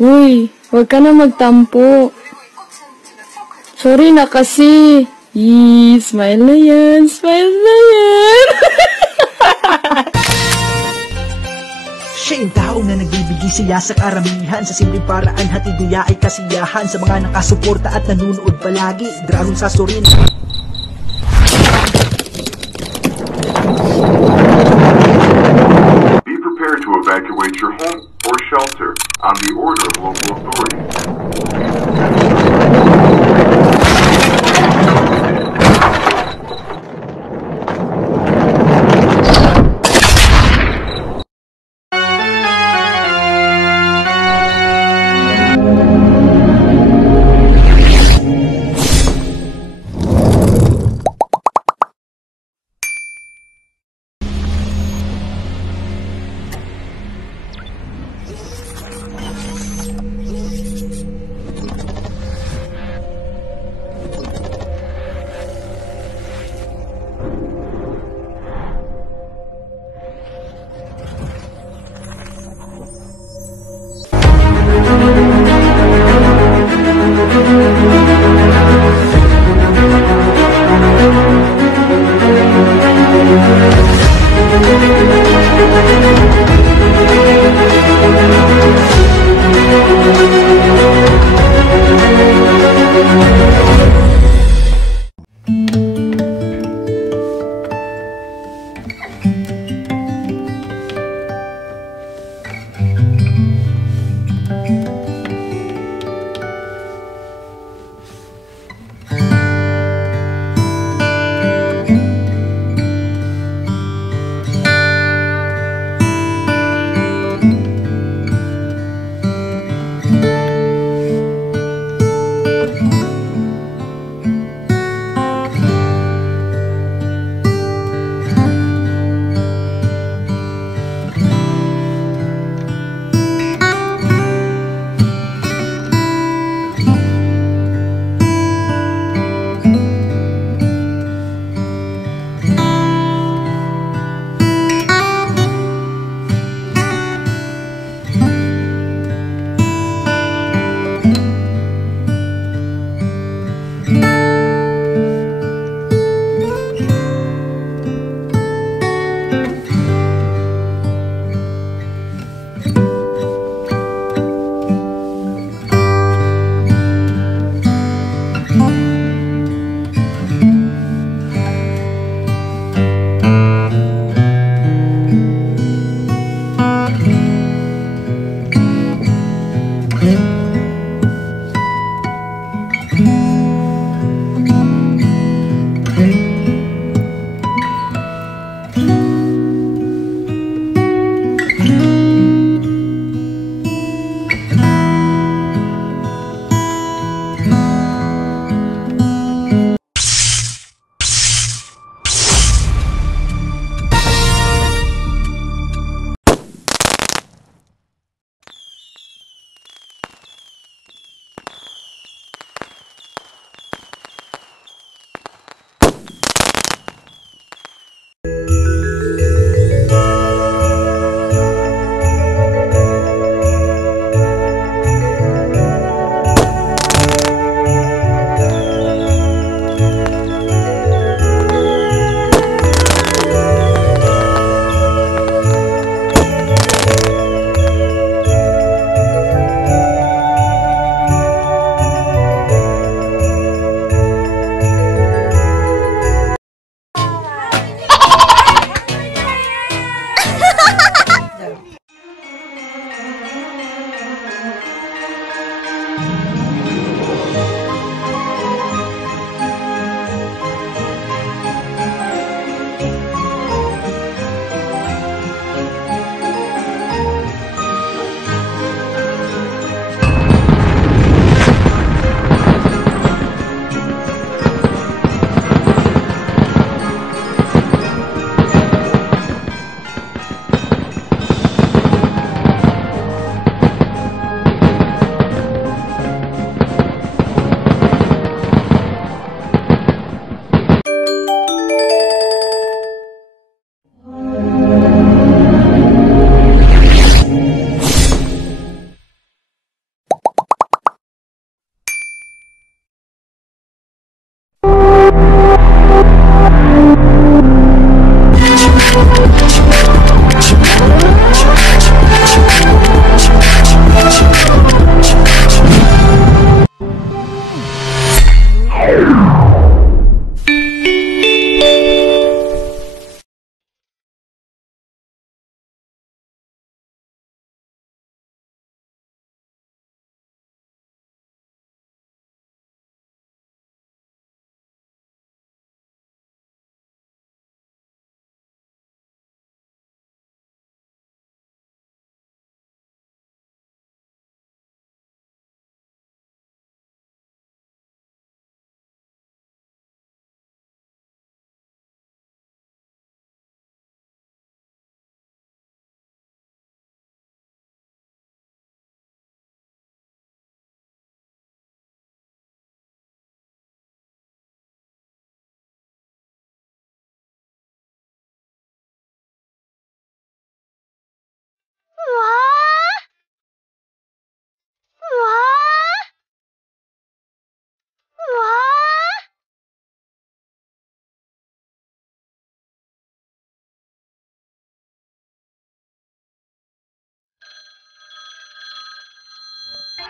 Uy, huwag ka na magtampo. Sorry na kasi. Smile na yan, smile na yan. Siya yung tao na nagbibigay saya sa karamihan. Sa simpleng paraan, hatid niya ay kasiyahan. Sa mga nakasuporta at nanunood palagi, Dragon sa Sorin. Be prepared to evacuate your home or shelter on the order of local authorities.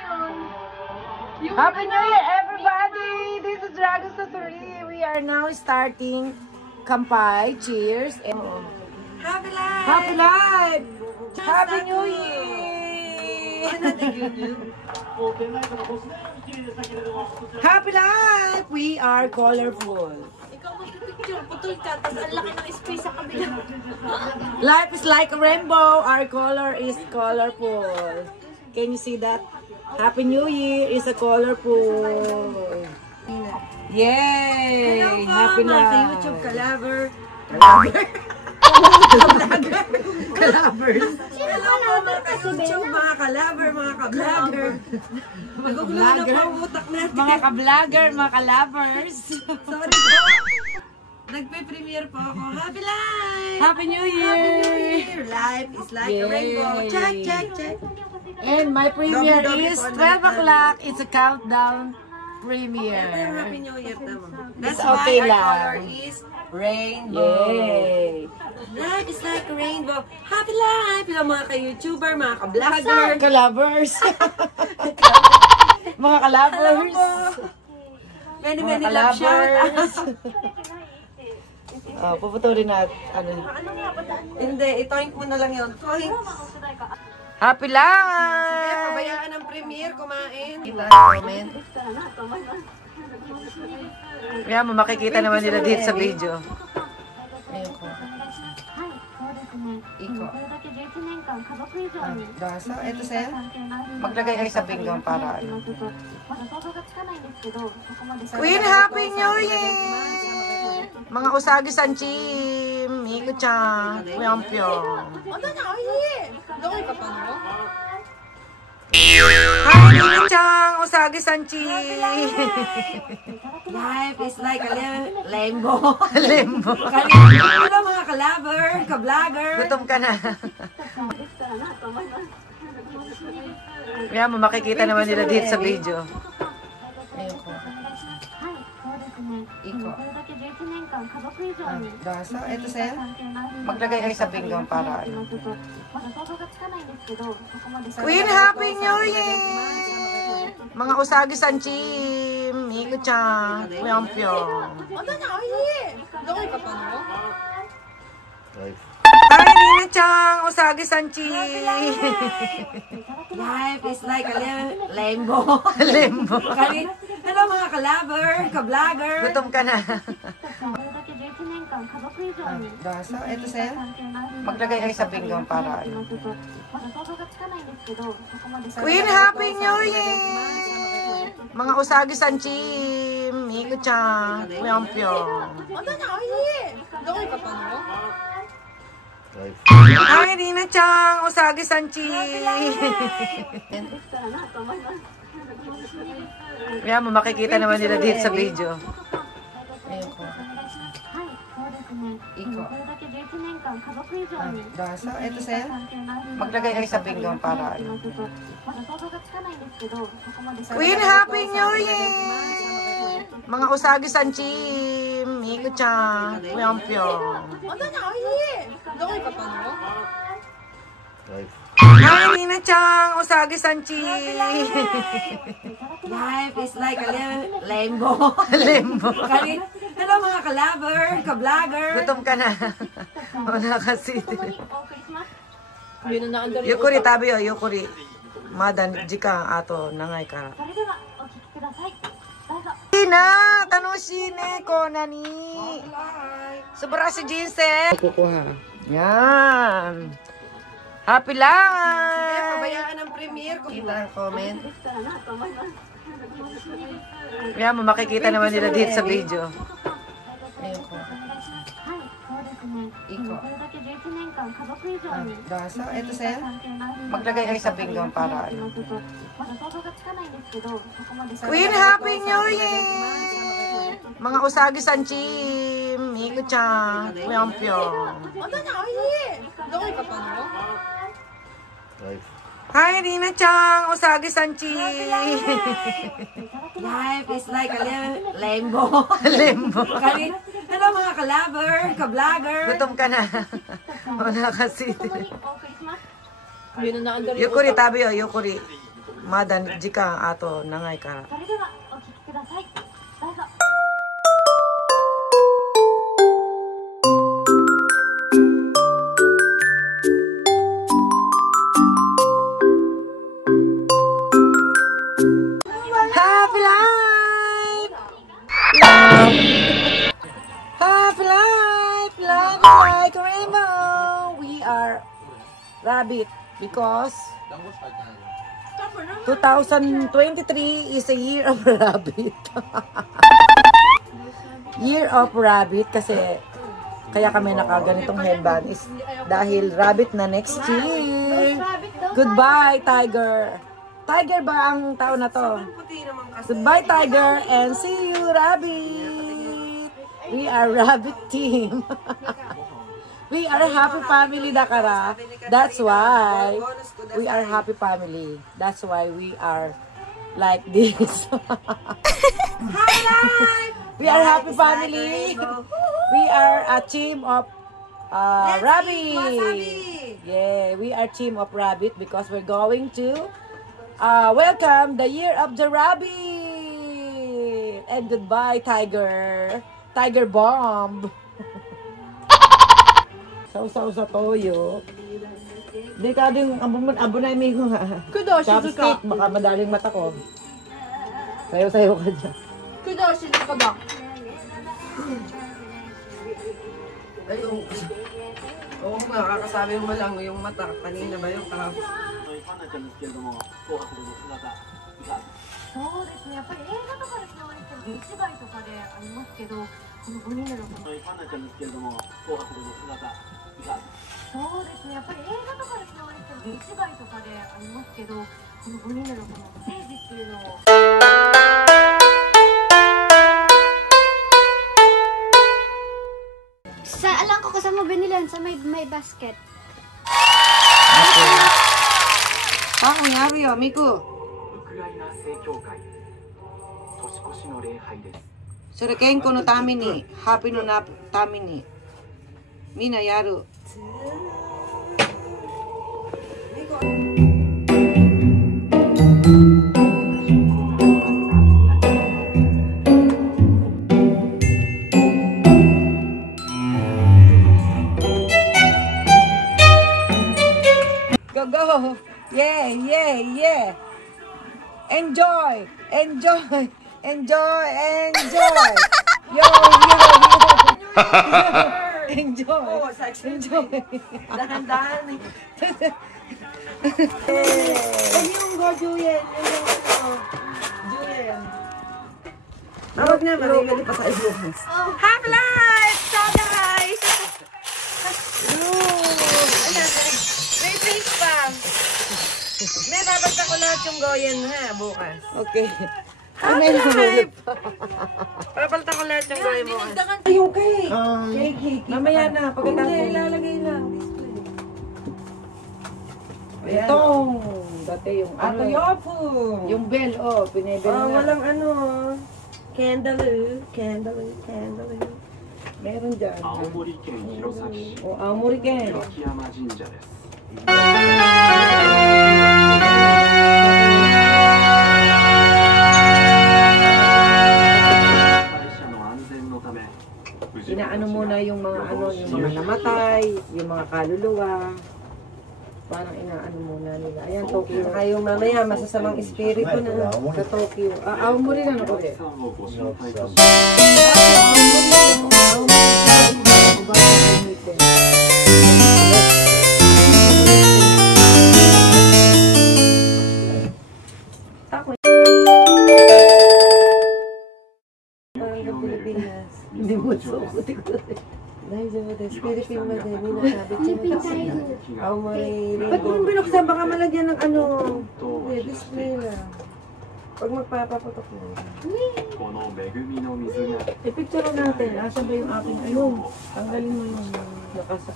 Happy New Year, everybody! This is Dragon Sasori. We are now starting Kampai. Cheers. And Happy life! Happy Life! Happy New Year! Happy Life! We are colorful. Ikaw mag-picture, putol ka, tapos ang laki ng space sa kabila. Life is like a rainbow. Our color is colorful. Can you see that? Happy New Year is a colorful. Yay! Hello po, Happy mga Life! ka-YouTube kalaber. Kalabers. Hello po, mga ka-YouTube, mga kalaber, mga ka-vlogger. Magugulo na po ang utak natin. Mga ka-vlogger, mga kalabers. Sorry po. Nagpe-premiere po ako. Happy life! Happy New Year! Happy New Year! Life is like a rainbow. Yay. Check, check, check. And my premiere Dobby, is dobby, 12 dobby. o'clock. It's a countdown Happy premiere. New Year tama. That's It's okay why our lang. color is rainbow. Yay! Life is like a rainbow. Happy life! Hello mga ka-YouTuber, mga ka-vlogger. Kalabers. Mga kalabers. Many, Mga many love shout kalabers. Puputulin natin. Ano? Hindi, itoink mo na lang yun. Toink. Happy Sige, life! pabayaan ang premiere, kumain. Comment. Kaya mo makikita naman nila dito sa video. Ayun ko. Iko. Basa, eto sa'yo. Maglagay kayo sa pinggang para ano. Queen, Happy New Year! Mga usagi sanchim, Miko-chan, pyong-pyong. Hi, Miko-chan, usagi sanchim. Life is like a rainbow. Lembo. Hello mga kalaber, ka-vlogger. Gutom ka na. Kaya mo makikita naman nila dito sa video. Ayun ko. Iko. Basa, eto sa'yo. Maglagay kayo sa pinggang para ano. Queen, Happy New Year! Mga usagi sanchim, Miko-chan, pyong-pyong. Hi, Nina-chan, usagi sanchim. Life is like a rainbow. Lembo. Hello mga kalaber, ka-vlogger. Gutom ka na. Basa, eto sa'yo. Maglagay kayo sa pinggang para ano. Queen, Happy New Year! Mga usagi sanchim, Miko-chan, pyong-pyong. Hi, Nina-chan, usagi sanchim. Kaya mo makikita naman nila dito sa video. Ayun ko. Iko. Basa, eto sa'yo. Maglagay kayo sa pinggang para ano. Queen, Happy New Year! Mga usagi sanchim, Miko-chan, pyong-pyong. Hi, Nina-chan, usagi sanchim. Life is like a rainbow. Lembo. Hello mga kalaber, ka-vlogger. Gutom ka na. Wala kasi. Yukuri tabi yo, yukuri. Madan jika ato nangay ka. Ina, tanoshine ko nani. Sobra si Jinsen. Kukuha. Yan. Happy life! Pabayaan ang premiere. Kita ang comment. Kaya mo makikita naman nila dito sa video. Ayun ko. Iko. Basa, eto sa'yo. Maglagay kayo sa pinggang para ano. Queen, Happy New Year! Mga usagi sanchim, Miko-chan, pyong-pyong. Hi, Nina-chan, usagi sanchim. Life is like a rainbow. Lembo. Hello mga kalaber, ka-vlogger. Gutom ka na. Wala kasi. Yukuri tabi yo, yukuri. Madan, jika ato nangay ka. それではお聞きください。どうぞ。 Happy life! Happy life! Love like a rainbow! We are rabbit because 2023 is a year of rabbit. Year of rabbit kasi kaya kami nakaganitong headband is dahil rabbit na next year. Goodbye, Tiger! Tiger ba ang tao na to? Goodbye, Tiger, and see you, Rabbit! We are Rabbit team. We are happy family, Dakara. That's why we are happy family. That's why we are like this. We are happy family. We are a team of Rabbit. Yeah, we are team of Rabbit because we're going to welcome the year of the rabbit. And goodbye, Tiger. Tiger bomb. Sausaw sa toyo. Di ka din abo na amigo ha. Chopstick, baka madaling mata ko. Sayo-sayo ka dyan. Oo, makakasabi mo lang yung mata. Kanina ba yung kahapon? そうですね、やっぱり映画とかで共演してるお芝居とかでありますけど、この5人でのそうですね、やっぱり映画とかで共演してるお芝居とかでありますけど、この5人でのこのステージっていうのを。 Sa alam ko kasama binilan sa may basket. Ah, nangyari yun, Miku. ウクライナ正教会年越しの礼拝です。 Suriken ko no tami ni. Happy no na tami ni. Mina yaru. Go, go. Yeah, yeah, yeah. Enjoy, enjoy, enjoy, enjoy. Yo, yo, yo. Enjoy. Enjoy. Dahan-dahan eh. Yung go, Juyen. Juyen. Tawag niya, marigali pa tayo bukas. Happy life! So guys! May pink pa. May babagta ko lahat yung goyen ha, bukas. Okay. Happy life! Babagta ko lahat yung goyen bukas. Yung cake! Cake. Mamaya na, pagkatapos. Hindi, ilalagay lang. Itong, dati yung ano. Atoyofu! Yung bell, oh, pinibel na. Walang ano. Candle. Meron dyan. 青森県弘前市 O, Aomori Ken. 岩木山神社です。 Inaano muna yung mga ano, yung mga namatay, yung mga kaluluwa. Parang inaano muna nila. Ayan, Tokyo. Saka yung mamaya, masasamang espiritu na. Sa Tokyo. Aomori na ako eh. さんをご紹介とし Hindi mo sukuti ko. Daijoubu desu. Philippine ba din? Philippine tayo. Aomori. Ba't mo binuksan? Baka malagyan ng ano. Display lang. Pag magpapaputok mo. この恵みの水が I-picture natin. Asa ba yung aking ayun? Tanggalin mo yung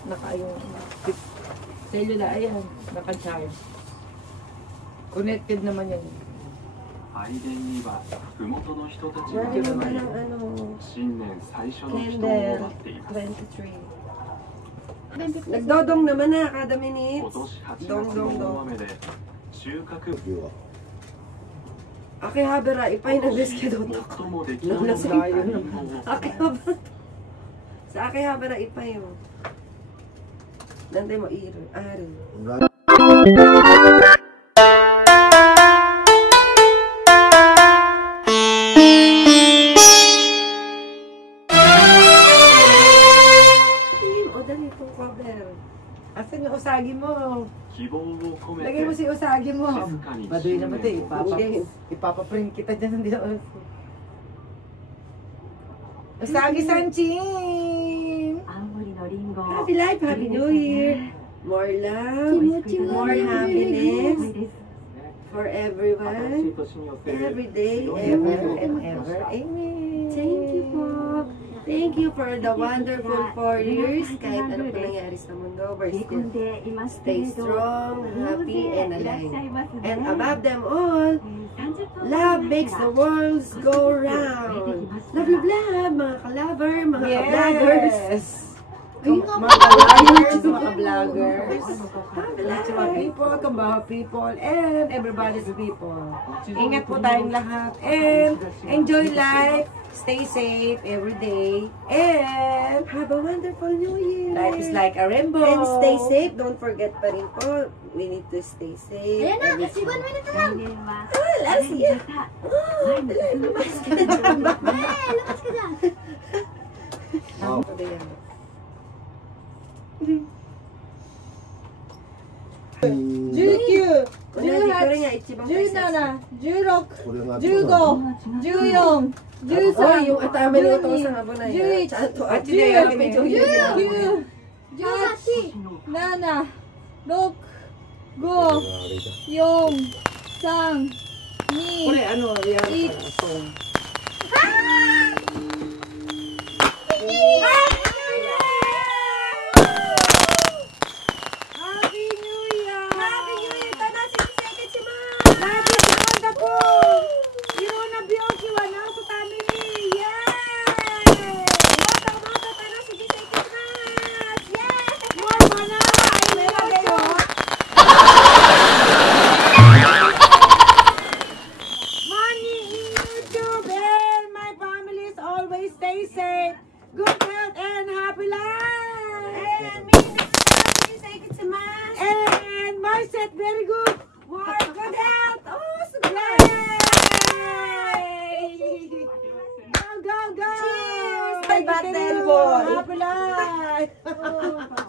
naka-ayun. Cellular, ayan. Naka-charge. Connected naman yan. 拝殿には麓の人たちが Meron 集 pa まり ng ano. 新年最初の人を Candle. 待っています。 23. Nagdodong naman na kada minutes. 今年8月 Dong, dong, の dong. 大雨で収穫 Akihabara, ipay na biscuit doon. Akihabara. Sa Akihabara, ipay mo. Nanday mo, ari. O, dali itong cover. Asan yung usagi mo? Lagay mo si usagi mo. Baduy na ba ito? Ipapaprint kita dyan. Usagi Sanchin! Happy life, happy new year! More love, more happiness for everyone, every day, ever and ever. Amen! Thank you po! Thank you for the wonderful 4 years. Kahit ano pa nangyari sa mundo, we're still stay strong, happy, and alive. And above them all, love makes the world go round. Love, love, love, mga ka-lover, mga ka-vloggers. Mga vloggers, mga people, Kambaho people, and everybody's people. Ingat po tayong lahat, and enjoy life, stay safe every day, and have a wonderful new year. Life is like a rainbow. And stay safe, don't forget pa rin po, we need to stay safe. Ayan na, kasi 1 minute lang. Last year. Lumabas ka dyan. Lumabas ka dyan. Jukyu, 18, 17, 16, 15, 14, 13,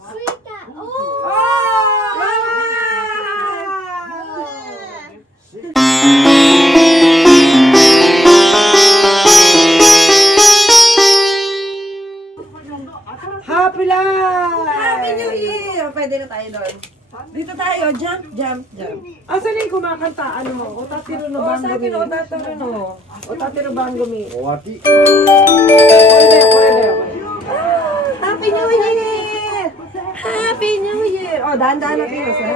Sweet ka. Happy life! Happy New Year! Pwede na tayo doon. Dito tayo, jump, jump, jump. Asan yung kumakanta? Ano? Otatiro no bangumi. Sa akin, otatiro no. Otatiro bangumi. Owati. Happy New Year! Happy New Year! Oh, dahan-dahan natin yun, sir.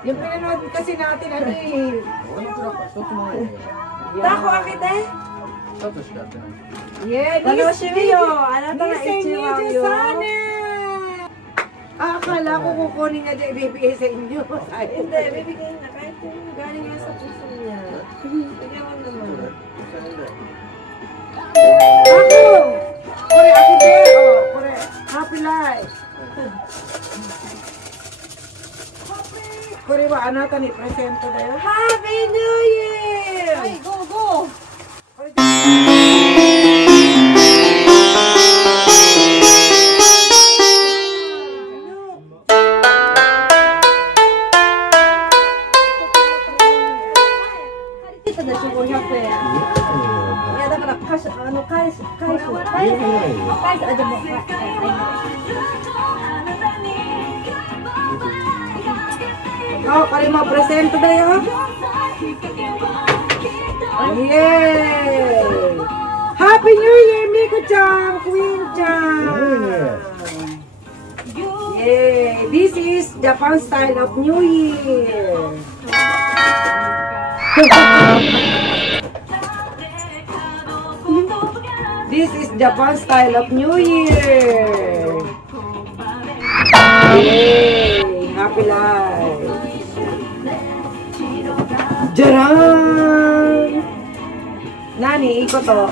Yung pinanood kasi natin, ano eh. Tako, akit eh. Yeah, Nanoshimiyo! Anata na ichiwagyo? Akala ko kukunin nga dyan, ibibigay sa inyo. Hindi, bibigay na. Kahit yung galing nga sa puso niya. Bigyan mo naman. Ako! Kore, akibero! Kore, happy life! Kore, wa anata ni presento na yun. Happy New Year! Ay, go, go! Oh, kali mo presento na yun. Yay! Happy New Year, Miko-chan, Queen-chan! Yay! This is Japan style of New Year. This is Japan style of New Year. Yay! Happy life. Jaran! Nani, ikot to.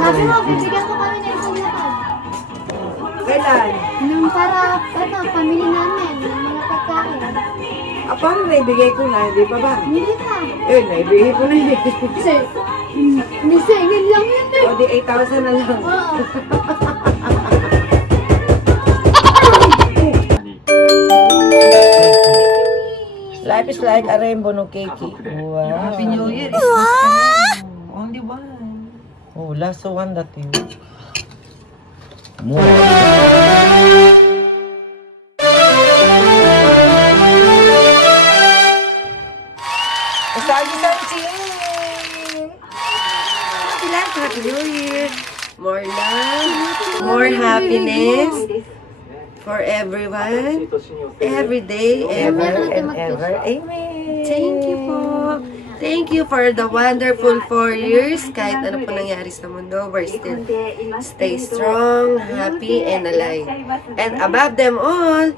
Sabi mo, bibigyan ko kami ng isang lapad. Kailan? Nung para, pamili namin, ng mga pagkain. Paano naibigay ko na? Hindi pa ba? Hindi pa. Naibigay ko na yun. Kasi, nisingin lang yun eh. O di 8,000 na lang. Oo. Life is like a rainbow no cake. Wow. Happy New Year. Wow! Only one. Oh, last one that you. Happy life, Happy New Year. More love, more happiness for everyone, every day, ever and ever. Amen. Thank you po. Thank you for the wonderful 4 years. Kahit ano po nangyari sa mundo, we're still stay strong, happy, and alive. And above them all,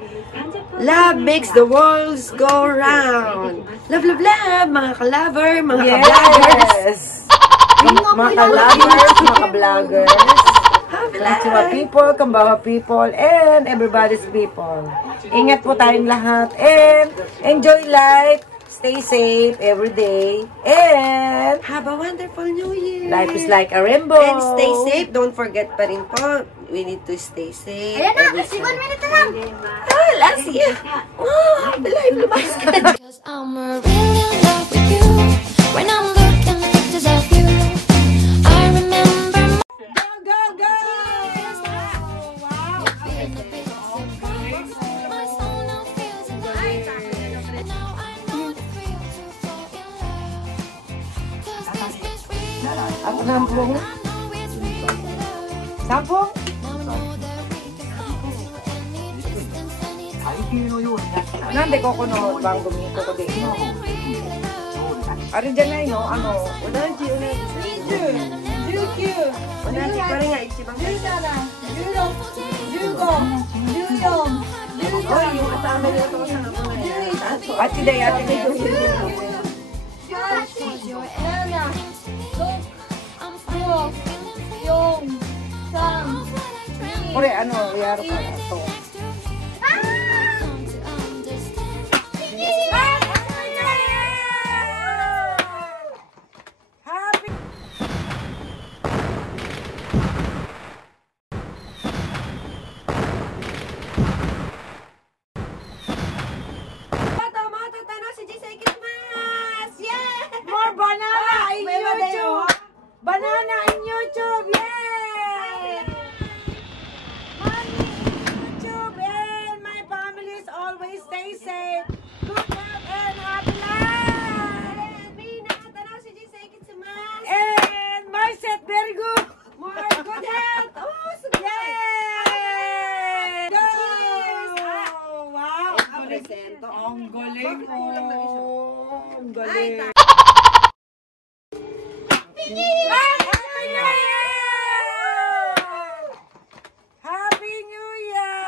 love makes the world go round. Love, love, love, mga ka-lover, mga ka-vloggers. Mga ka-lovers, mga ka-vloggers, Kalachua people, Kambawa people, and everybody's people. Ingat po tayong lahat and enjoy life. Stay safe every day. And have a wonderful New Year. Life is like a rainbow. And stay safe. Don't forget pa rin po, we need to stay safe. Ayan na, kasi 1 minute na lang. Last year. Oh, live lumabas ka na. Cause I'm really in love with you. When I'm looking at pictures of you, I remember. Go, go, go! Wow! My soul now feels alive. And now I know the thrill to fall in love. Cause this is real love. Ako nampong. I know it's real love. Sampung? Now I know that we can fly to any distance, anytime. Nande ko kuno bang gumito ko din. Ari dyan na no, ano? Unanji pa rin nga, ichibang Ati day, ati day. Ore, ano, yaro ka ito. More banana in YouTube! Banana in YouTube! Yay! Money in YouTube! And my family is always stay safe. Good health and happy life! And my set very good! More good health! Oh, so yay! Go! Wow! Ang galing mo! Ang galing! Happy New Year! Happy New Year! Happy New Year!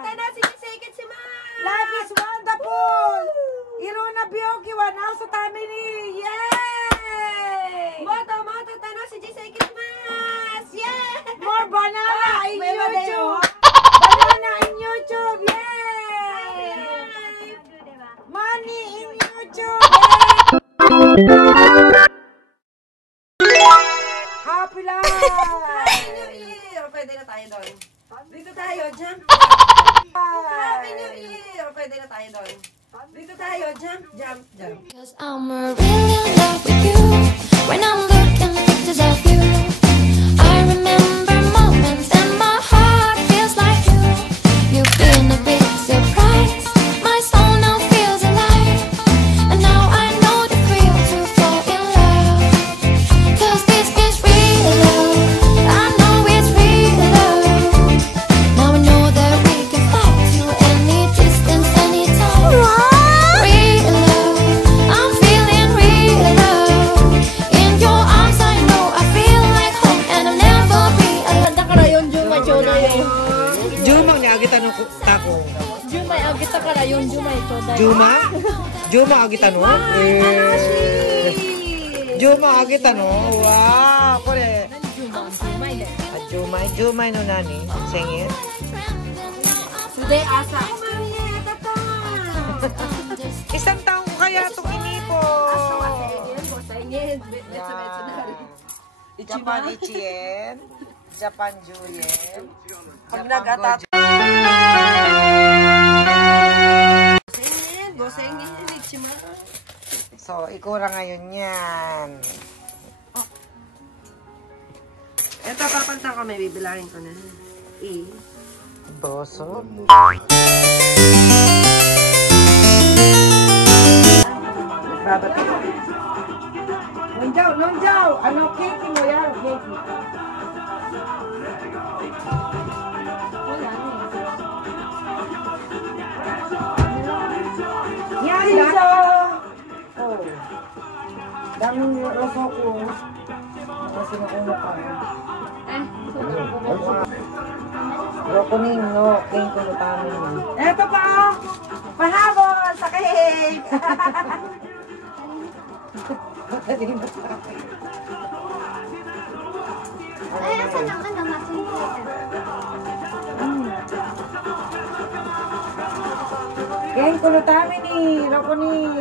Tana, sige, Life is wonderful! Iruna Byoki wa now sa tamini! Yay! Moto, tana, sige, yeah! More banana in YouTube! Banana in YouTube! Yay! Money in YouTube! Happy life! Happy New Year! Pwede na tayo doon. Dito tayo, jump! Happy New Year! Pwede na tayo doon. Dito tayo, jump! Cause I'm really in love with you. When I'm looking at pictures of you, I remember moments and my heart feels like you. You've been a big surprise. My soul now feels alive. And now I know the thrill to fall in love. Cause this is real love. I know it's real love. Now I know that we can fly to any distance, anytime. Real love, I'm feeling real love. In your arms I know I feel 10枚あげたから40枚ちょうだい。10万あげたの？10万あげたの？わー、これ。10枚の何？1000円Today, asa. Isang taon ko kaya itong inipo. Japan Ichien, Japan Julian, Pag nag-atat. So, ikura ngayon yan. Ito, papanta ko. May bibilangin ko na. Doso. Babato ko. Nonjaw! Ano, cake mo yan? Cake. Yan, oh. Daming roso ko. Kasi nakuha ka. Rokuning, no? King ko lutamin. Eto pa! Pahabol sa cake! Ay, asan ang ano, masinita? King ko lutamin ni Rokuning.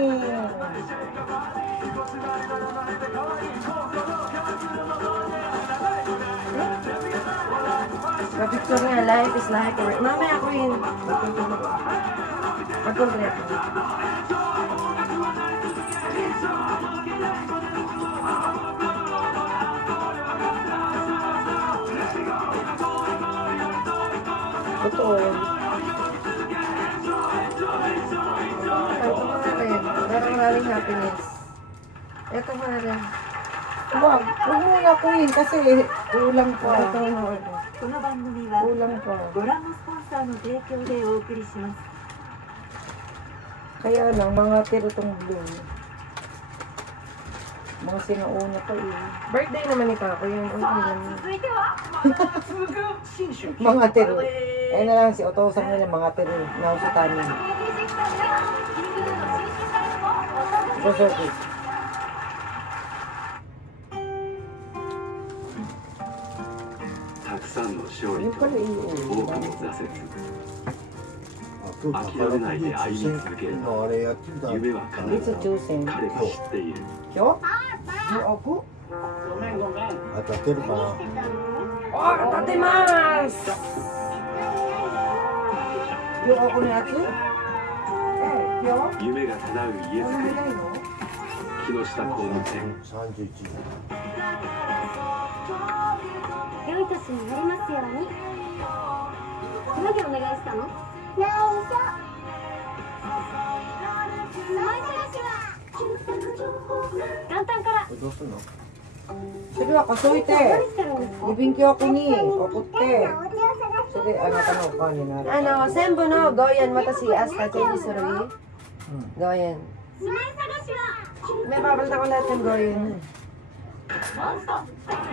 Picture nga, life is like a... Mamaya ako yun. Pag-complete. Totoo. Ito nga rin. Meron maraming happiness. Ito nga rin. Huwag mo na kuhin kasi kulang pa. Ito nga rin. この番組は Kulang pa. ご覧のスポンサーの提供でお送りします。 Kaya lang, mga tiro tong blue. Mga sinauna pa eh. Birthday naman ni Kako yun. 続いては Mga tiro. Eh na lang si Otosan nila, mga tiro. Nausutanin. Sosoki. たくさんの勝利 Yung と pala 多 iyo. くの挫折諦めないで歩み続ける夢は必 Dito ず choosing. 彼が知っている Kyo? Ako? 当たってるかな。 Oh, tatimas! Yung ako na yatsu? Kyo? 夢が叶う家づくり木下工務店31。良い年になりますように。何でお願いしたの？内緒。前からしは元旦から。これどうすんの？ Sige, kasoy te. Bibingkyo ako ni. Kaput te. Sige, ano tanong ko niya na. Ano, senbu no goyen watashi asta change suru. Goyen. May babalik ako lahat ng goyen.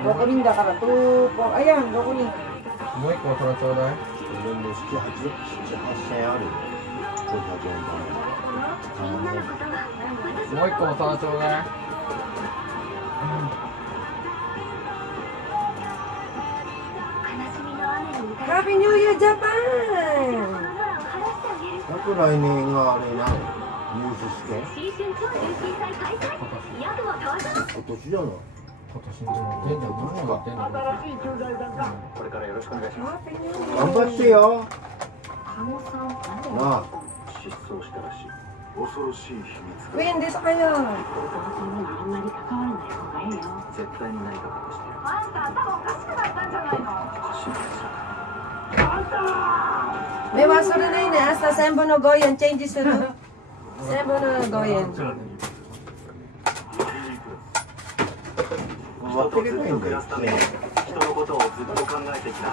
Rokunin da kara to. Ayan, rokunin. もう一個それちょうだい。全部7、8000ある。500円だ。もう一個もそれちょうだい。 Happy New Year, Japan! 僕来年があれなの。入試試験。今年じゃない。今年の年度何が出んの？これからよろしくお願いします 頑張ってよ。なあ。 失踪したらしい恐ろしい秘密 Queen, dito kayo! 絶対にないかもしれないあんた頭おかしくなったんじゃないの？ May wasuro na yun eh. Asta senbu no goyen change suru. Senbu no goyen. 人とずっと暮らすために人のことをずっと考えてきた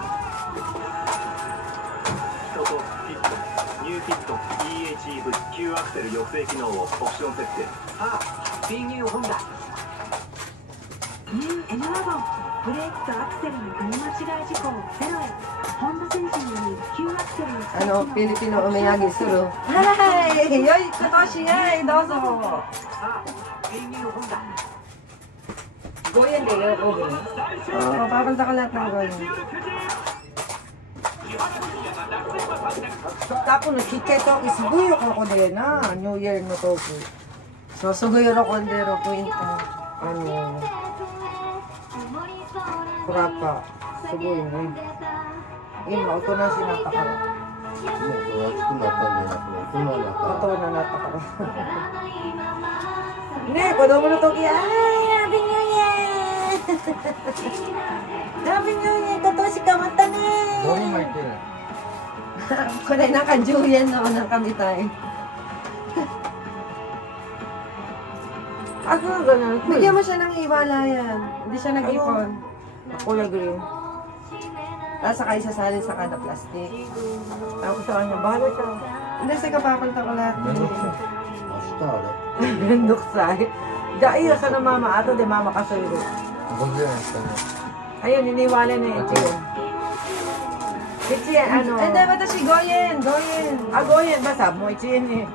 人とフィットニューフィット EHEV 急アクセル抑制機能をオプション設定さあハッピーニューホンダニュー M ワゴンブレーキとアクセルの踏み間違い事故をゼロへ。本田選手により急アクセルを使う Pilipino umiyagi suru. Hi! Yoy, Totoshi, ay, dozo! Goyen de, yo, over. Oo, papalta ko lahat ng goyen. Tapo no, kikay to, isuguyo ko de na, New Year no toku. So, suguyo ro kondero ko ito. Ano, kurapa, suguyo no. Ima, ito na sinatakara. もう暑くなったんじゃなくて、この中。 Totoo na natakara. Hindi, kodomo no toki, ay, Happy New Year! Happy New Year, Totoshi ka mata ne! どれ巻いてる？これnaka-Julian na ako ng kamitay. Ako gano'n. Bigyan mo siya ng hiwalayan. Hindi siya nag-ipon. Kulay green. Tapos saka isasalin sa kada plastic. Tapos sa kanya, bahala ka. Hindi, sige, papalta ko lahat. めんどくさい。明日あれ。 Mendoksay. Daiyo sa na mama ato de mama kasuyo. 50円しかね。 Ayun, iniwala na yung Ichi. Ichi, ano? Eh, dapat ito si Goyen. Goyen. Ah, Goyen. Basta mo, Ichi yun eh.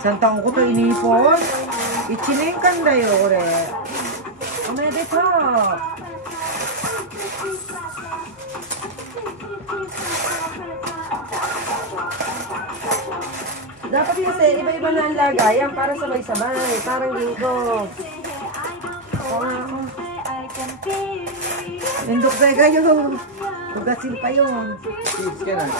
Isang taong ko ito inipon. Ichininkan dayo, ore. Omedeto. Dapat kasi iba-iba na ang lagayan para sabay-sabay. Parang linggo. Nindok na kayo. Hugasin pa yun. 気ぃつけないの？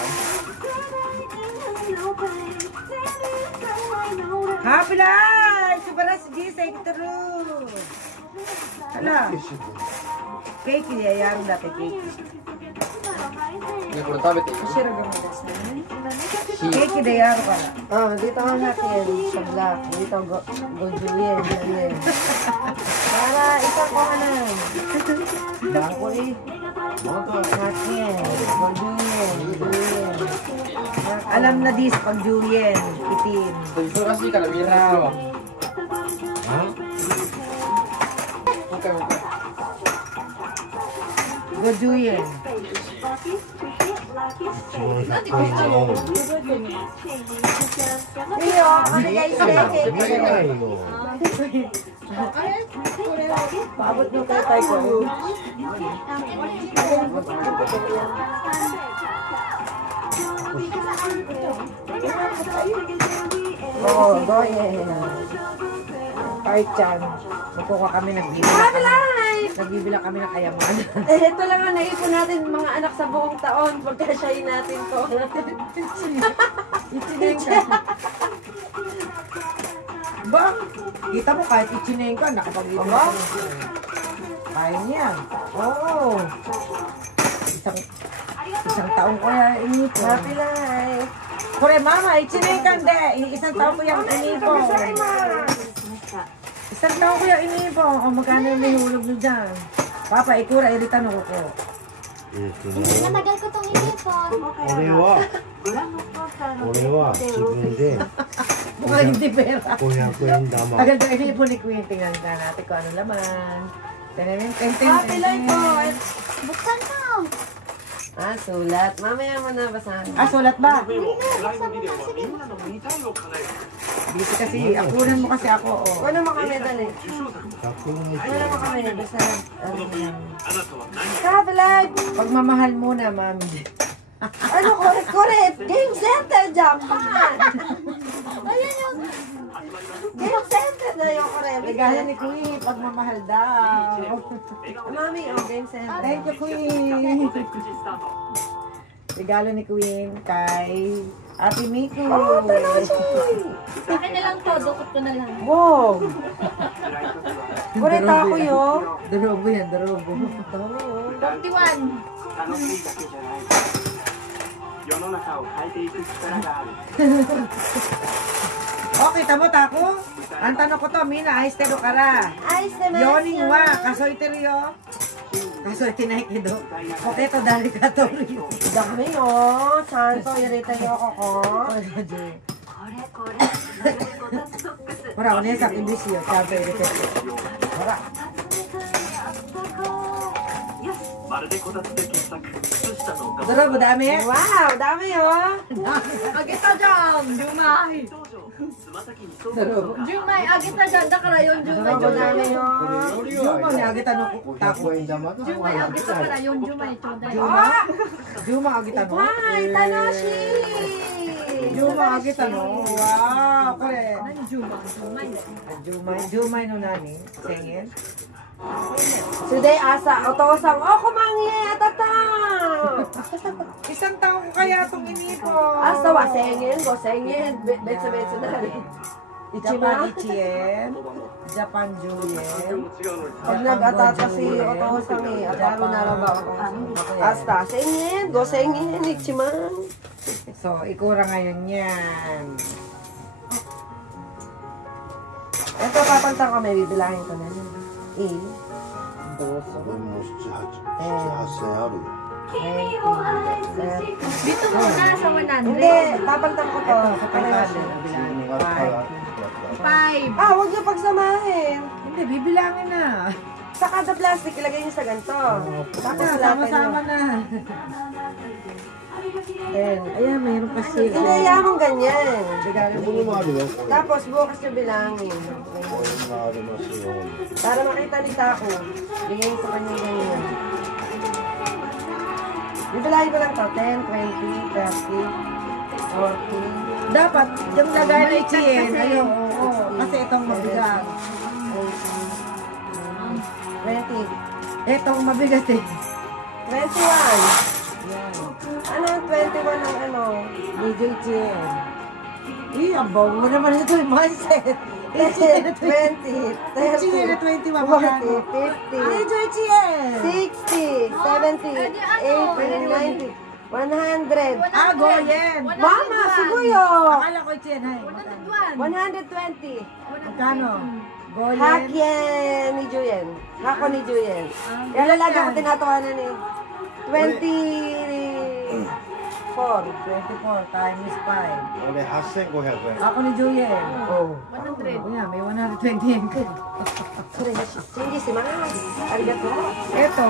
Happy life! Subaras gising true! Hala. Cake niya, yarong dati cake. ね、これ食べていい？ Cake de yaro ka na. Oh, dito ka natin sa black. Dito gojuyen. Para ikaw ko ka na. Bako eh. Natin. Gojuyen. Alam na dis pag juyen. Itim. 忙しいから見えないわ。Gojuyen. いいよ、お願いして。見えないよ。 Paabot mo kayo tayo ko. Oo, Goyen. Parchan. Magkuha kami nagbibila kami ng ayaman. Eh, ito lang ang naipon natin mga anak sa buong taon. Pagkasyahin natin to. Ba? Kita mo kahit ichinayin ka, nakapag-ibig ka. Kaya niya. Oo. Isang taong ko yan inipon. Happy life. Kore mama, ichinayin ka hindi. Isang taong ko yan inipon. Isang taong ko yan inipon. O magkano yung nahulog nyo dyan? Papa, ikura, iritan ako ko. Matagal ko itong inipon. 俺は自分で Mukhang hindi pera. 500円玉。 Tagal ko inipon ni Queen. Tingnan ka natin kung ano laman. Happy life po. Buksan mo. Ah, sulat. Mamaya mo na basahin. Ah, sulat ba? Busy kasi. Akunan mo kasi ako. Oh. Ano mo kami, dali? 100円 Ano mo kami, basta. Happy life. Pagmamahal muna, mami. Ano, correct. Game Center, Japan. Ayan yung... Game Center na yung correct. Regalo ni Queen. Pagmamahal daw. Mami, oh, Game Center. Thank you, Queen. Regalo ni Queen kay Ate Miko. Oh, Sa akin na lang to. Dukot ko na lang. Wow! Correct ako yun. Darobo yan, darobo. 41. 世の中を変えていく力がある Okay, tamo tako? Ang tanong ko to, Mina, ayos tero kara. Ayos naman. Yoning wa, kasoy tero yo. Kasoy tinay kido. Potato dali ka to. Dami oh. Santo, irita yung ako ko. Ora, one sa kibisyo, sabi irita. Ora. まるでこたつで検索靴下の Duro, dami. Wow, dami oh. Agita dyan! Jumay! つま先にそう Duro. Jumay! Agita dyan! Da kara yon Jumay! Dami dami oh. Juma ni agita no tako. Jumay! Agita kara yon Jumay! Chodai! Juma agita no. Wow, tanoshi. Juma agita no. Wow, kore. Nani Jumay? Jumay da yo. Jumay no nani. Sengin. Today asa otosang kumangye atata. Isang taon ko kaya itong inipo. Asa wa sengin, go sengin. Betsa na rin. Japan Ichien. Japan Julian. Pag nag-atata si otosang ataro na lang ba ako. Asta sengin, go sengin, ichiman. So, ikura ngayon yan. Ito papantang ko, may bibilangin ko na. Dito muna sa 100. Hindi, papantang ko to. Ito, sa Taylander. 5. Ah, huwag niyo pagsamahin. Hindi, bibilangin na. Sa kada plastic, ilagay niyo sa ganito. Tapos Sama-sama na. Ayan, mayroon kasi. Inaya mong ganyan. Ano mo ano? Tapos bukas niyo bilangin. Para makita ni Taco. Bigay sa kanya ganyan. Bibilangin ko lang to. 10, 20, 30, 40. Dapat, yung lagay na Ichien. Ayun, oo. Kasi itong mabigat. 20. Itong mabigat eh. 21. Ano ang 21 ng ano? DJ Chien. Ang bago mo naman ito yung mindset. 20, 30, 30, 40, 50, DJ Chien. 60, 70, 80, 90, 100. Ah, Goyen. Mama, siguyo! Akala ko Chien, hay. 120. Magkano? Goyen. Hakyen ni Juyen. Hako ni Juyen. Yan lagi ako tinatawanan ni 24. 24 times 5. 俺8500円 Ako ni Juyen. Oh. 100. Yan, may 120 yen ko. それ信じします。ありがとう。 Ito.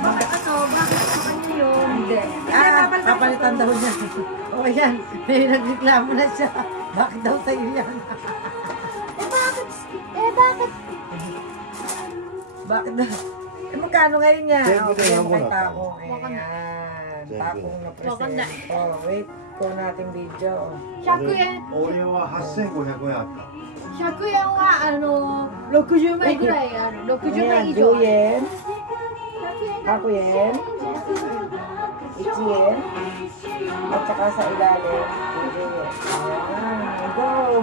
Bakit ano? Bakit sa kanya yun? Hindi. Kapalitan daw niya. O yan, may nagreklamo na siya. Bakit daw sa'yo yan? Bakit? Bakit daw? Magkano ngayon niya? Siyempre, Okay, yung kay muna. Takong. Ayan. Takong na present. Oh, wait ko natin video. 100円。俺は8500円あった100円は60枚ぐらい60枚 Ayan, 以上。 Juyen. Ako yen. Ichien. At saka sa ilalim. Juyen. Ayan. Go!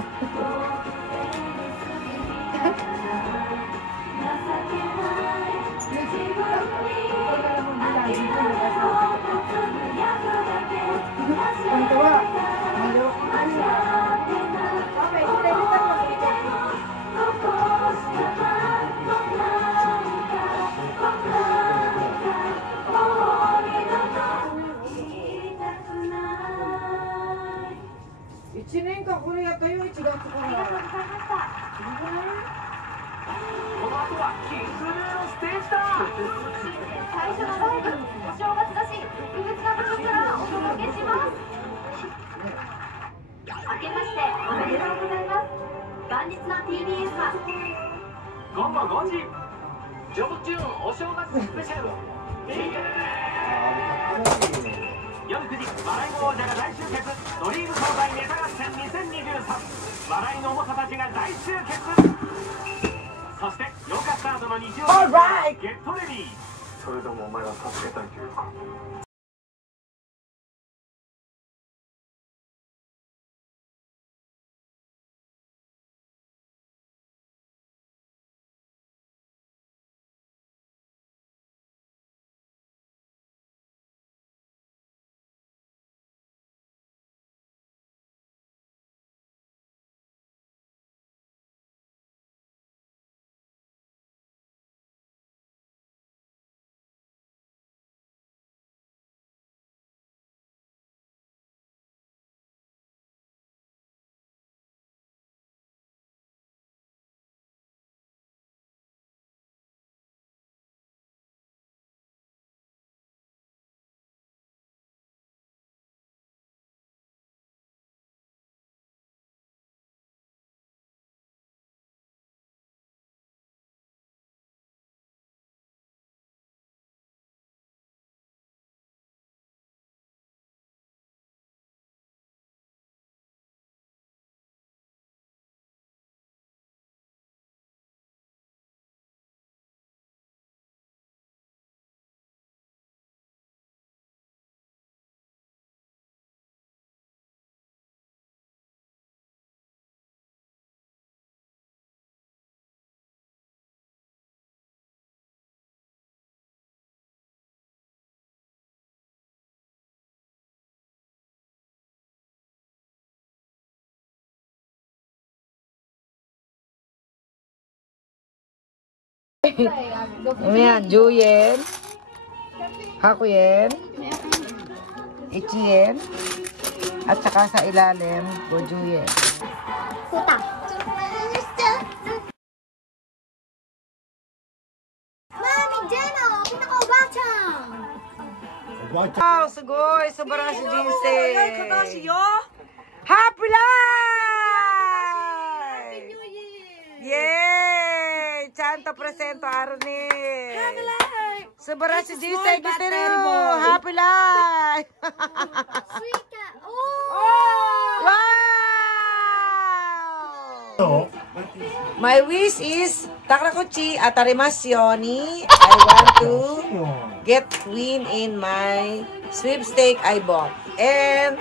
Ang tawa. Ichinen ka,これやったよ、1月から。この後はキングヌーのステージだ最初のライブ、お正月だし、特別な場所からお届けします。明けましておめでとうございます。元日の TBS は午後5時ジョブチューンお正月スペシャル夜9時笑いの王者が大集結ドリーム東大ネタ合戦2023笑いの猛者たちが大集結そして8日スタートの日曜日ゲットレディーそれでもお前は助けたいというか Ayan, Juyen. Hakuyen. Ichien. At saka sa ilalim, Gojuyen. Puta. Mami, Jenna, pinaka-obachan. Wow, sugoy! Sobrang si Jinsei! Happy life! Yay! Chanto presento Arne! Happy life! Sobrang si Jinsei! Gitero! Happy life! Wow! My wish is Takrakuchi atarimasu ni. I want to get win in my sweepstake I bought. And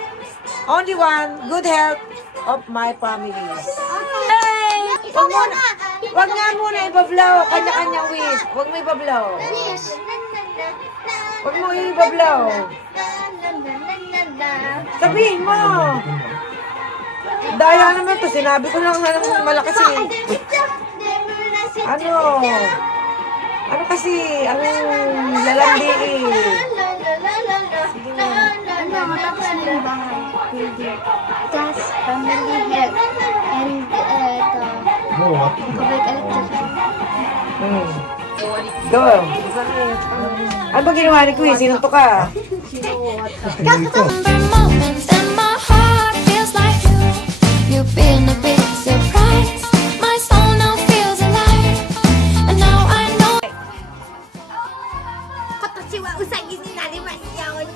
only one, good health of my family. Hey! Wag nga muna ibablaw. Kanya-kanyang wish. Wag mo ibablaw. Wag mo ibablaw. Sabihin mo. Daya naman to. Sinabi ko lang na malakas eh. Ano? Ano kasi? Ang lalandi eh. Sige na. Matapos mo yung bahay. Just family health. And public electricity. Go. Ano ba ginawa ni Kuya? Sinunto ka? Moments and my heart feels like you've been a big surprise. My soul now feels alive, and now I know. Kotoshi wa usagi ni narimasu yo ni.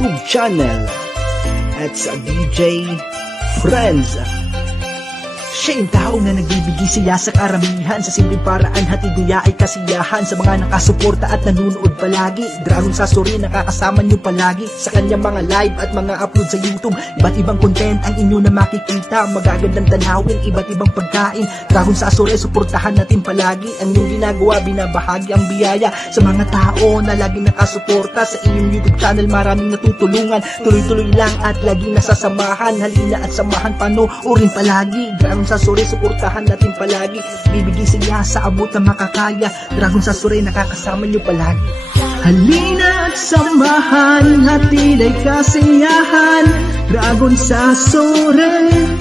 YouTube channel at sa DJ Friends. Siya yung tao na nagbibigay saya sa karamihan. Sa simpleng paraan, hatid niya ay kasiyahan. Sa mga nakasuporta at nanunood palagi, Dragon Sasori nakakasama niyo palagi. Sa kanyang mga live at mga upload sa YouTube, iba't ibang content ang inyo na makikita. Magagandang tanawin, iba't ibang pagkain. Dragon Sasori, suportahan natin palagi. Ang iyong ginagawa, binabahagi ang biyaya sa mga tao na laging nakasuporta sa iyong YouTube channel. Maraming natutulungan, tuloy-tuloy lang at laging nasasamahan. Halina at samahan, panoorin palagi. Dragon Sasori, suportahan natin palagi. Bibigay siya sa abot na makakaya. Dragon Sasori, nakakasama niyo palagi. Halina at samahan, hatid ay kasiyahan. Dragon Sasori,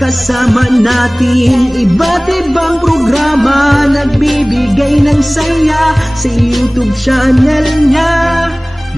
kasama natin iba't ibang programa. Nagbibigay ng saya sa YouTube channel niya.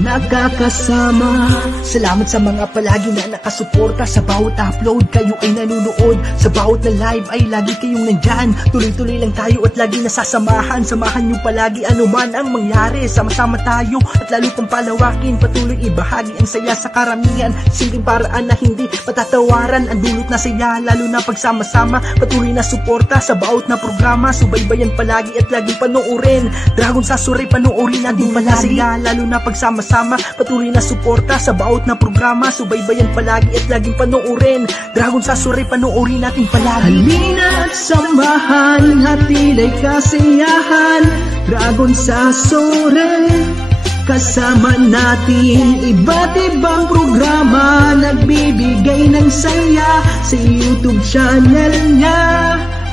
nakakasama. Salamat sa mga palagi na nakasuporta. Sa bawat upload kayo ay nanunood. Sa bawat na live ay lagi kayong nandyan. Tuloy-tuloy lang tayo at lagi nasasamahan. Samahan nyo palagi anuman ang mangyari. Sama-sama tayo at lalo pang palawakin. Patuloy ibahagi ang saya sa karamihan. Simpleng paraan na hindi patatawaran. Ang dulot na saya lalo na pagsama-sama. Patuloy na suporta sa bawat na programa. Subaybayan palagi at laging panoorin. Dragon Sasori panoorin natin palagi. Saya lalo na pagsama-sama. Patuloy na suporta sa bawat na programa. Subaybayan palagi at laging panoorin. Dragon Sasori panoorin natin palagi. Halina at samahan, hatilay kasiyahan. Dragon Sasori kasama natin. Iba't ibang programa nagbibigay ng saya sa YouTube channel niya.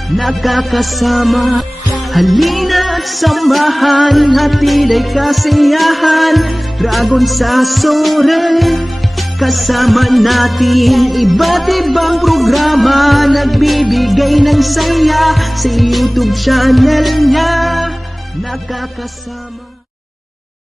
Nakakasama. Halina at samahan, hatilay kasiyahan. Dragon Sasori kasama natin. Iba't ibang programa nagbibigay ng saya sa YouTube channel niya. Nakakasama.